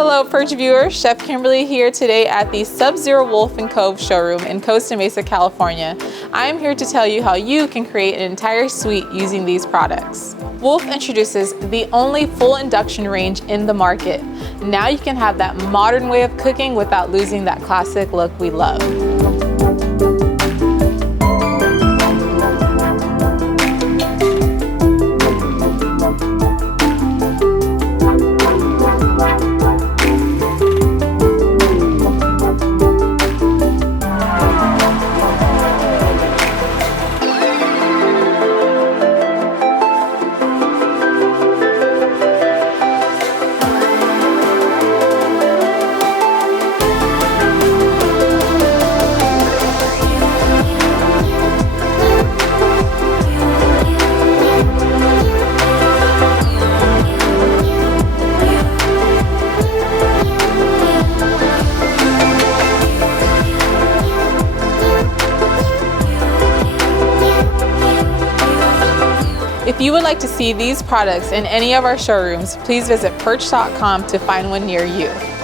Hello PIRCH viewers, Chef Kimberly here today at the Sub-Zero Wolf & Cove showroom in Costa Mesa, California. I am here to tell you how you can create an entire suite using these products. Wolf introduces the only full induction range in the market. Now you can have that modern way of cooking without losing that classic look we love. If you would like to see these products in any of our showrooms, please visit PIRCH.com to find one near you.